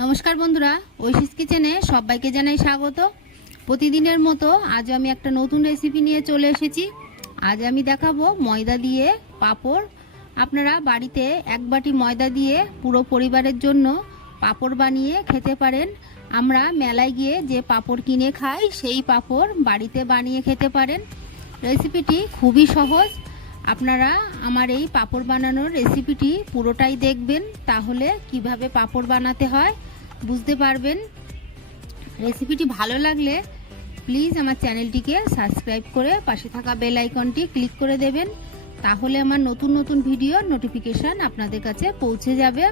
নমস্কার বন্ধুরা, ঐশিস কিচেনে সবাইকে জানাই স্বাগত। প্রতিদিনের মতো আজ আমি একটা নতুন রেসিপি নিয়ে চলে এসেছি। আজ আমি দেখাবো ময়দা দিয়ে পাঁপড়। আপনারা বাড়িতে এক বাটি ময়দা দিয়ে পুরো পরিবারের জন্য পাঁপড় বানিয়ে খেতে পারেন। আমরা মেলায় গিয়ে যে পাঁপড় কিনে খাই, সেই পাঁপড় বাড়িতে বানিয়ে খেতে পারেন। রেসিপিটি খুবই সহজ। আপনারা আমার এই পাঁপড় বানানোর রেসিপিটি পুরোটাই দেখবেন, তাহলে কীভাবে পাঁপড় বানাতে হয় বুঝতে পারবেন। রেসিপিটি ভালো লাগলে প্লিজ আমার চ্যানেলটিকে সাবস্ক্রাইব করে পাশে থাকা বেল আইকনটি ক্লিক করে দেবেন। তাহলে আমার নতুন নতুন ভিডিওর নোটিফিকেশান আপনাদের কাছে পৌঁছে যাবে।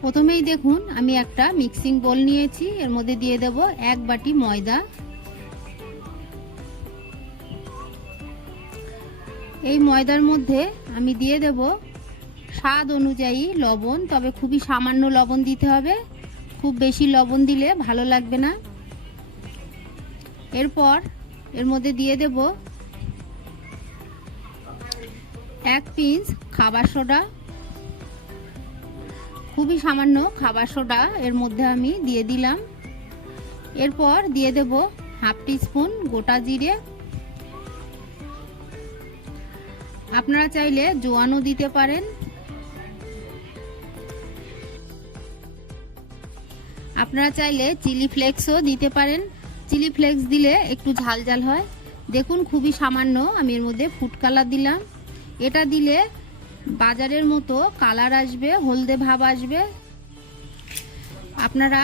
প্রথমেই দেখুন, আমি একটা মিক্সিং বোল নিয়েছি। এর মধ্যে দিয়ে দেব এক বাটি ময়দা। এই ময়দার মধ্যে আমি দিয়ে দেব স্বাদ অনুযায়ী লবণ, তবে খুবই সামান্য লবণ দিতে হবে। খুব বেশি লবণ দিলে ভালো লাগবে না। এরপর এর মধ্যে দিয়ে দেব এক পিঞ্চ খাবার সোডা। খুবই সামান্য খাবার সোডা এর মধ্যে আমি দিয়ে দিলাম। এরপর দিয়ে দেব হাফ টিস্পুন গোটা জিরে। আপনারা চাইলে জোয়ানও দিতে পারেন। আপনারা চাইলে চিলি ফ্লেক্সও দিতে পারেন। চিলি ফ্লেক্স দিলে একটু ঝাল ঝাল হয়। দেখুন, খুবই সামান্য। আমি এর মধ্যে ফুড কালার দিলাম। এটা দিলে বাজারের মতো কালার আসবে, হলদে ভাব আসবে। আপনারা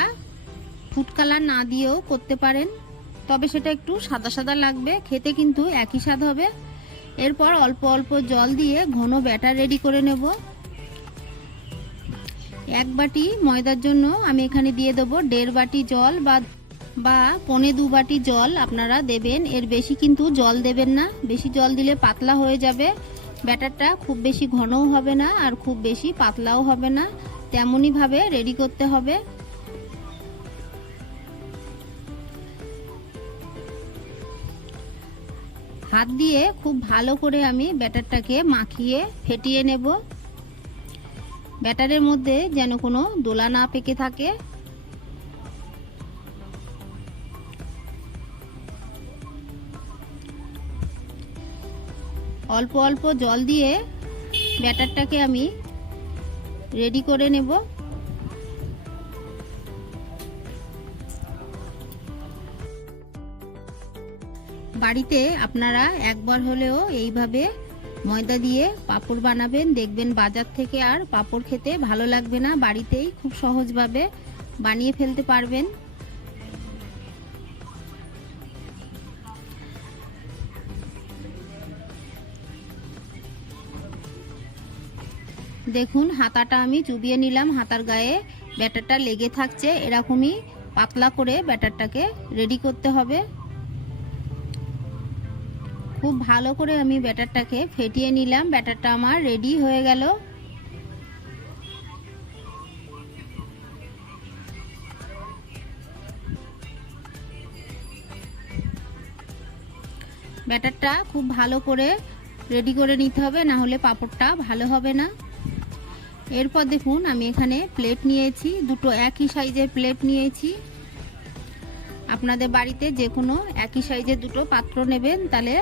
ফুড কালার না দিয়েও করতে পারেন। তবে সেটা একটু সাদা সাদা লাগবে। খেতে কিন্তু একই স্বাদ হবে। এরপর অল্প অল্প জল দিয়ে ঘন ব্যাটার রেডি করে নেব। এক বাটি ময়দার জন্য আমি এখানে দিয়ে দেব দেড় বাটি জল বা বা পনে দু বাটি জল আপনারা দেবেন। এর বেশি কিন্তু জল দেবেন না। বেশি জল দিলে পাতলা হয়ে যাবে। ব্যাটারটা খুব বেশি ঘনও হবে না আর খুব বেশি পাতলাও হবে না। তেমনইভাবে রেডি করতে হবে। হাত দিয়ে খুব ভালো করে আমি ব্যাটারটাকে মাখিয়ে ফেটিয়ে নেব। ব্যাটারের মধ্যে যেন কোনো দোলা না পেকে থাকে। অল্প অল্প জল দিয়ে ব্যাটারটাকে আমি রেডি করে নেব। বাড়িতে আপনারা একবার হলেও এইভাবে ময়দা দিয়ে পাঁপড় বানাবেন। দেখবেন বাজার থেকে আর পাঁপড় খেতে ভালো লাগবে না। বাড়িতেই খুব সহজভাবে বানিয়ে ফেলতে পারবেন। দেখুন, হাতাটা আমি চুবিয়ে নিলাম। হাতার গায়ে ব্যাটারটা লেগে থাকছে। এরকমই পাতলা করে ব্যাটারটাকে রেডি করতে হবে। খুব ভালো করে আমি ব্যাটারটাকে ফেটিয়ে নিলাম। ব্যাটারটা আমার রেডি হয়ে গেল। ব্যাটারটা খুব ভালো করে রেডি করে নিতে হবে, না হলে পাঁপড়টা ভালো হবে না। এরপর দেখুন, আমি এখানে প্লেট নিয়েছি, দুটো একই সাইজের প্লেট নিয়েছি। আপনাদের বাড়িতে যে কোনো একই সাইজের দুটো পাত্র নেবেন, তাহলে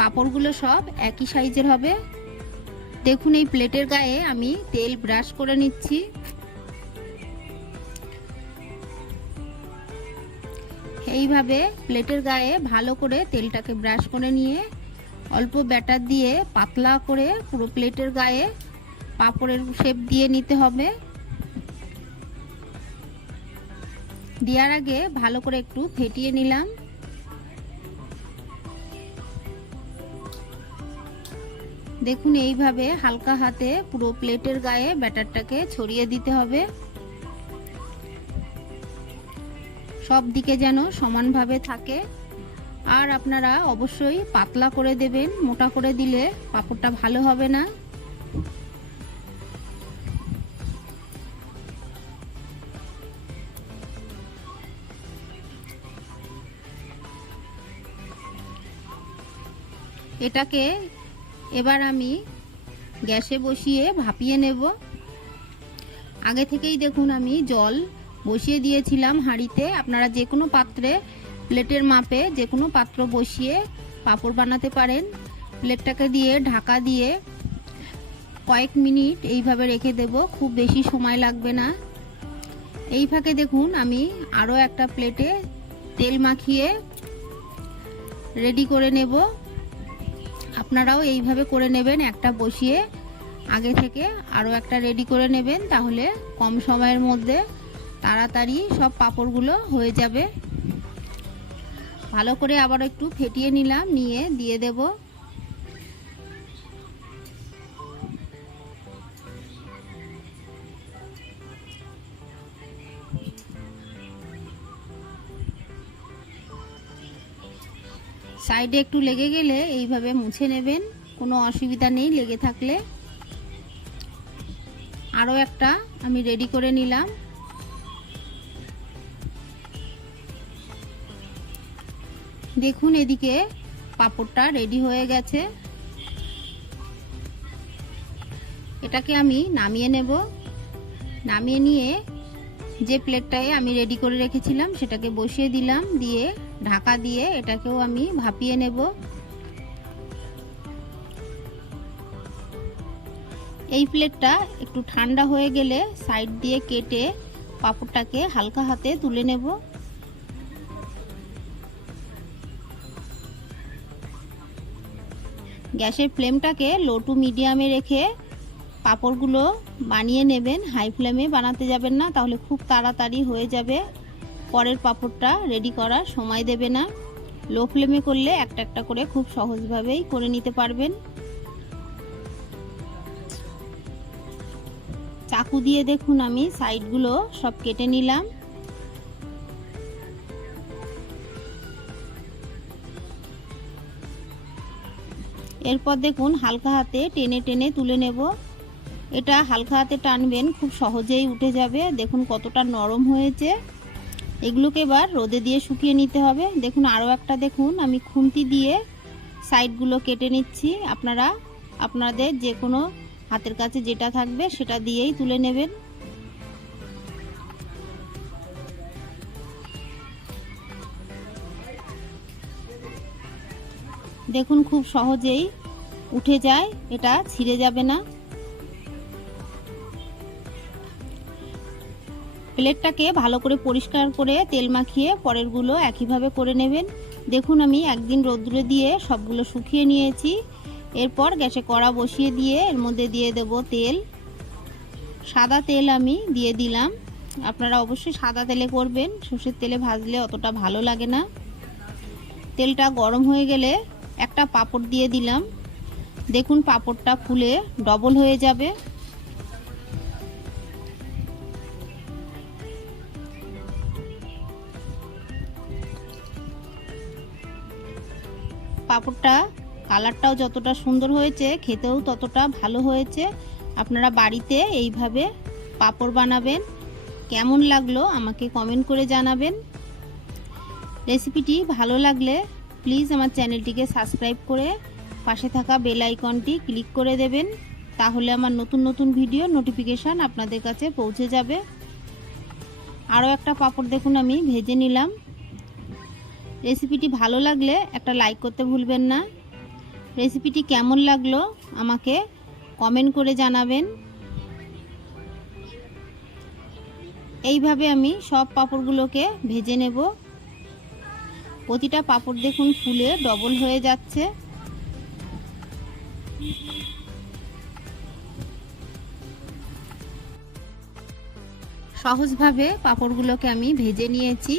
পাঁপড়গুলো সব একই সাইজের হবে। দেখুন এই প্লেটের গায়ে আমি তেল ব্রাশ করে নিচ্ছি। এইভাবে প্লেটের গায়ে ভালো করে তেলটাকে ব্রাশ করে নিয়ে অল্প ব্যাটার দিয়ে পাতলা করে পুরো প্লেটের গায়ে পাঁপড়ের শেপ দিয়ে নিতে হবে। দেওয়ার আগে ভালো করে একটু ফেটিয়ে নিলাম। দেখুন, এইভাবে হালকা হাতে পুরো প্লেটের গায়ে ব্যাটারটাকে ছড়িয়ে দিতে হবে। সব দিকে যেন সমানভাবে থাকে। আর আপনারা অবশ্যই পাতলা করে দেবেন, মোটা করে দিলে পাঁপড়টা ভালো হবে না। এটাকে এবার আমি গ্যাসে বসিয়ে ভাপিয়ে নেব। আগে থেকেই দেখুন আমি জল বসিয়ে দিয়েছিলাম হাঁড়িতে। আপনারা যে কোনো পাত্রে প্লেটের মাপে যে কোনো পাত্র বসিয়ে পাঁপড় বানাতে পারেন। প্লেটটাকে দিয়ে ঢাকা দিয়ে কয়েক মিনিট এইভাবে রেখে দেব, খুব বেশি সময় লাগবে না। এই ফাঁকে দেখুন আমি আরও একটা প্লেটে তেল মাখিয়ে রেডি করে নেব। আপনারাও এইভাবে করে নেবেন, একটা বসিয়ে আগে থেকে আরও একটা রেডি করে নেবেন, তাহলে কম সময়ের মধ্যে তাড়াতাড়ি সব পাঁপড়গুলো হয়ে যাবে। ভালো করে আবার একটু ফেটিয়ে নিলাম, নিয়ে দিয়ে দেব। সাইডে একটু লেগে গেলে এইভাবে মুছে নেবেন, কোনো অসুবিধা নেই লেগে থাকলে। আরও একটা আমি রেডি করে নিলাম। দেখুন এদিকে পাঁপড়টা রেডি হয়ে গেছে। এটাকে আমি নামিয়ে নেব। নামিয়ে নিয়ে যে প্লেটটায় আমি রেডি করে রেখেছিলাম, সেটাকে বসিয়ে দিলাম, দিয়ে ঢাকা দিয়ে এটাকেও আমি ভাপিয়ে নেব। এই প্লেটটা একটু ঠান্ডা হয়ে গেলে সাইড দিয়ে কেটে পাপড়টাকে হালকা হাতে তুলে নেব। গ্যাসের ফ্লেমটাকে লো টু মিডিয়ামে রেখে পাপড়গুলো বানিয়ে নেবেন। হাই ফ্লেমে বানাতে যাবেন না, তাহলে খুব তাড়াতাড়ি হয়ে যাবে। পরের পাঁপড়টা রেডি করার সময় দেবে না। লো ফ্লেমে করলে একটা একটা করে খুব সহজভাবেই করে নিতে পারবেন। চাকু দিয়ে দেখুন আমি সাইডগুলো সব কেটে নিলাম। এরপর দেখুন হালকা হাতে টেনে টেনে তুলে নেব। এটা হালকা হাতে টানবেন, খুব সহজেই উঠে যাবে। দেখুন কতটা নরম হয়েছে। এগুলোকে এবার রোদে দিয়ে শুকিয়ে নিতে হবে। দেখুন, আরও একটা দেখুন, আমি খুন্তি দিয়ে সাইডগুলো কেটে নিচ্ছি। আপনারা, আপনাদের যে কোনো হাতের কাছে যেটা থাকবে সেটা দিয়েই তুলে নেবেন। দেখুন, খুব সহজেই উঠে যায়, এটা ছিঁড়ে যাবে না। প্লেটটাকে ভালো করে পরিষ্কার করে তেল মাখিয়ে পরেরগুলো একইভাবে করে নেবেন। দেখুন আমি একদিন রোদ্দুরে দিয়ে সবগুলো শুকিয়ে নিয়েছি। এরপর গ্যাসে কড়া বসিয়ে দিয়ে এর মধ্যে দিয়ে দেব তেল। সাদা তেল আমি দিয়ে দিলাম। আপনারা অবশ্যই সাদা তেলে করবেন, সর্ষের তেলে ভাজলে অতটা ভালো লাগে না। তেলটা গরম হয়ে গেলে একটা পাপড় দিয়ে দিলাম। দেখুন পাপড়টা ফুলে ডবল হয়ে যাবে। পাপড়টা কালারটাও যতটা সুন্দর হয়েছে, খেতেও ততটা ভালো হয়েছে। আপনারা বাড়িতে এইভাবে পাপড় বানাবেন। কেমন লাগল আমাকে কমেন্ট করে জানাবেন। রেসিপিটি ভালো লাগলে প্লিজ আমার চ্যানেলটিকে সাবস্ক্রাইব করে পাশে থাকা বেল আইকনটি ক্লিক করে দেবেন। তাহলে আমার নতুন নতুন ভিডিও নোটিফিকেশান আপনাদের কাছে পৌঁছে যাবে। আরও একটা পাপড় দেখুন আমি, ভেজে নিলাম। রেসিপিটি ভালো লাগলে একটা লাইক করতে ভুলবেন না। রেসিপিটি কেমন লাগল আমাকে কমেন্ট করে জানাবেন। এইভাবে আমি সব পাঁপড়গুলোকে ভেজে নেব। প্রতিটা পাপড় দেখুন ফুলে ডবল হয়ে যাচ্ছে। সহজভাবে পাঁপড়গুলোকে আমি ভেজে নিয়েছি।